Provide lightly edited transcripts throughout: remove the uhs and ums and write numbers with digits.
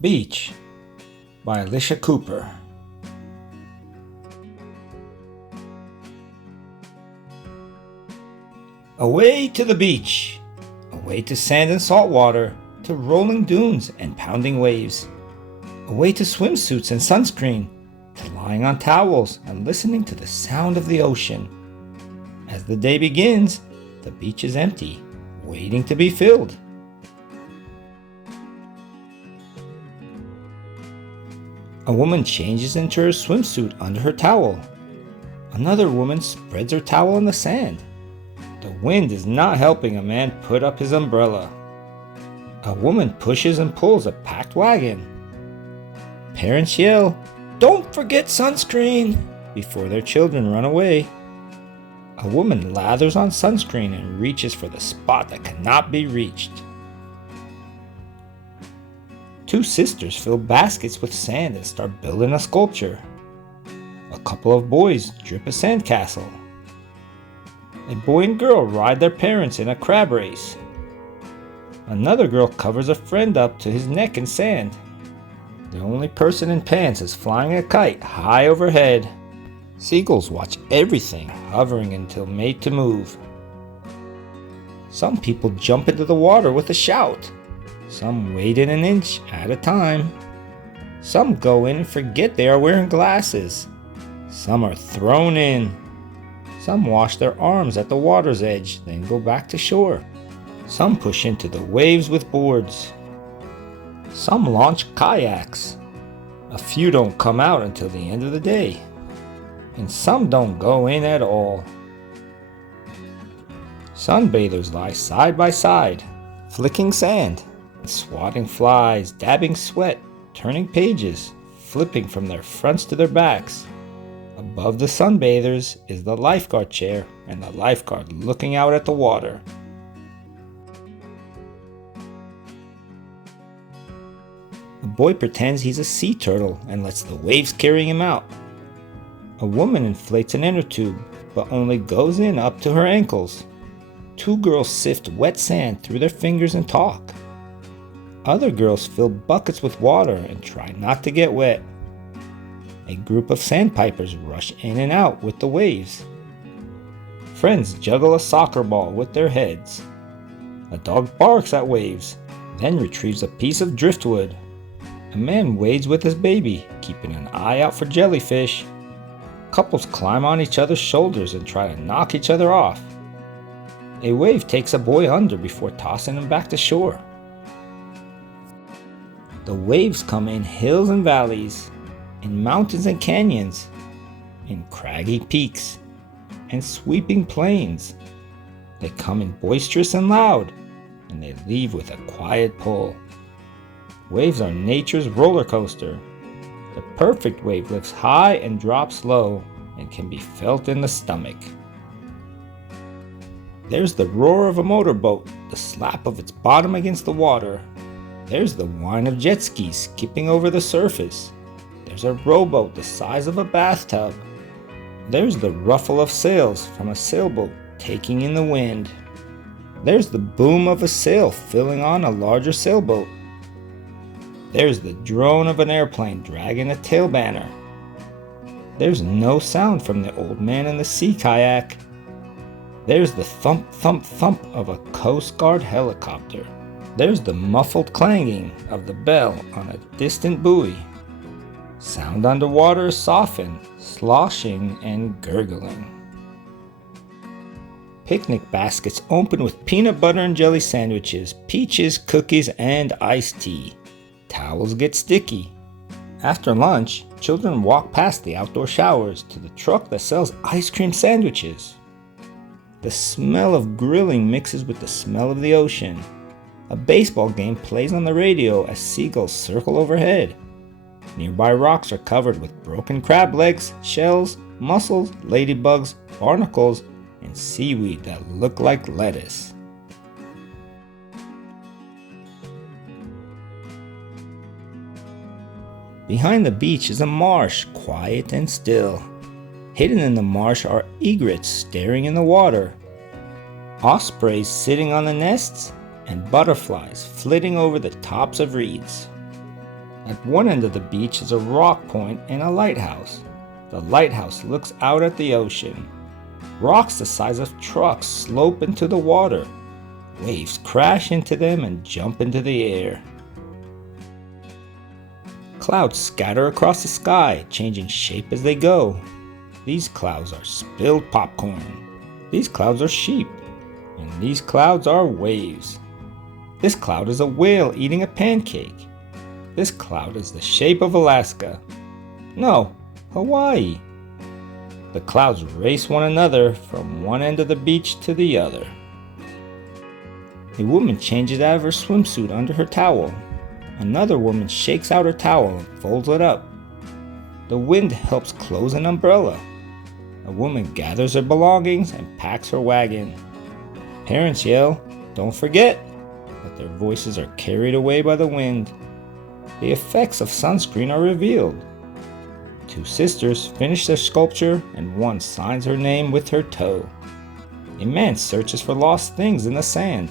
Beach by Alicia Cooper. Away to the beach, away to sand and salt water, to rolling dunes and pounding waves, away to swimsuits and sunscreen, to lying on towels and listening to the sound of the ocean. As the day begins, the beach is empty, waiting to be filled. A woman changes into her swimsuit under her towel. Another woman spreads her towel in the sand. The wind is not helping a man put up his umbrella. A woman pushes and pulls a packed wagon. Parents yell, "Don't forget sunscreen!" before their children run away. A woman lathers on sunscreen and reaches for the spot that cannot be reached. Two sisters fill baskets with sand and start building a sculpture. A couple of boys drip a sandcastle. A boy and girl ride their parents in a crab race. Another girl covers a friend up to his neck in sand. The only person in pants is flying a kite high overhead. Seagulls watch everything, hovering until made to move. Some people jump into the water with a shout. Some wade in an inch at a time. Some go in and forget they are wearing glasses. Some are thrown in. Some wash their arms at the water's edge, then go back to shore. Some push into the waves with boards. Some launch kayaks. A few don't come out until the end of the day. And some don't go in at all. Sunbathers lie side by side, flicking sand, swatting flies, dabbing sweat, turning pages, flipping from their fronts to their backs. Above the sunbathers is the lifeguard chair and the lifeguard looking out at the water. A boy pretends he's a sea turtle and lets the waves carry him out. A woman inflates an inner tube, but only goes in up to her ankles. Two girls sift wet sand through their fingers and talk. Other girls fill buckets with water and try not to get wet. A group of sandpipers rush in and out with the waves. Friends juggle a soccer ball with their heads. A dog barks at waves, then retrieves a piece of driftwood. A man wades with his baby, keeping an eye out for jellyfish. Couples climb on each other's shoulders and try to knock each other off. A wave takes a boy under before tossing him back to shore. The waves come in hills and valleys, in mountains and canyons, in craggy peaks, and sweeping plains. They come in boisterous and loud, and they leave with a quiet pull. Waves are nature's roller coaster. The perfect wave lifts high and drops low, and can be felt in the stomach. There's the roar of a motorboat, the slap of its bottom against the water. There's the whine of jet skis skipping over the surface. There's a rowboat the size of a bathtub. There's the ruffle of sails from a sailboat taking in the wind. There's the boom of a sail filling on a larger sailboat. There's the drone of an airplane dragging a tail banner. There's no sound from the old man in the sea kayak. There's the thump, thump, thump of a Coast Guard helicopter. There's the muffled clanging of the bell on a distant buoy. Sound underwater is softened, sloshing and gurgling. Picnic baskets open with peanut butter and jelly sandwiches, peaches, cookies, and iced tea. Towels get sticky. After lunch, children walk past the outdoor showers to the truck that sells ice cream sandwiches. The smell of grilling mixes with the smell of the ocean. A baseball game plays on the radio as seagulls circle overhead. Nearby rocks are covered with broken crab legs, shells, mussels, ladybugs, barnacles, and seaweed that look like lettuce. Behind the beach is a marsh, quiet and still. Hidden in the marsh are egrets staring in the water. ospreys sitting on the nests, and butterflies flitting over the tops of reeds. At one end of the beach is a rock point and a lighthouse. The lighthouse looks out at the ocean. Rocks the size of trucks slope into the water. Waves crash into them and jump into the air. Clouds scatter across the sky, changing shape as they go. These clouds are spilled popcorn. These clouds are sheep. And these clouds are waves. This cloud is a whale eating a pancake. This cloud is the shape of Alaska. No, Hawaii. The clouds race one another from one end of the beach to the other. A woman changes out of her swimsuit under her towel. Another woman shakes out her towel and folds it up. The wind helps close an umbrella. A woman gathers her belongings and packs her wagon. Parents yell, "Don't forget," but their voices are carried away by the wind. The effects of sunscreen are revealed. Two sisters finish their sculpture and one signs her name with her toe. A man searches for lost things in the sand.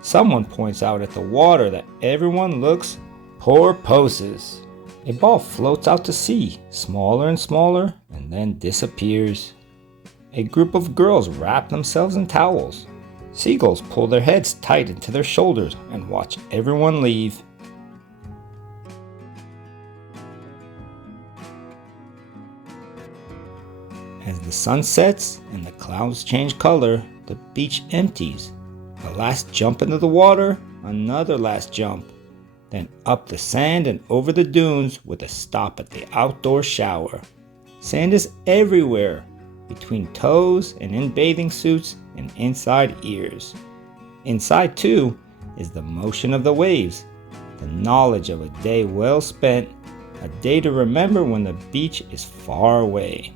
Someone points out at the water that everyone looks porpoises. A ball floats out to sea, smaller and smaller, and then disappears. A group of girls wrap themselves in towels. Seagulls pull their heads tight into their shoulders and watch everyone leave. As the sun sets and the clouds change color, the beach empties. A last jump into the water, another last jump. Then up the sand and over the dunes with a stop at the outdoor shower. Sand is everywhere, between toes and in bathing suits and inside ears. Inside too is the motion of the waves, the knowledge of a day well spent, a day to remember when the beach is far away.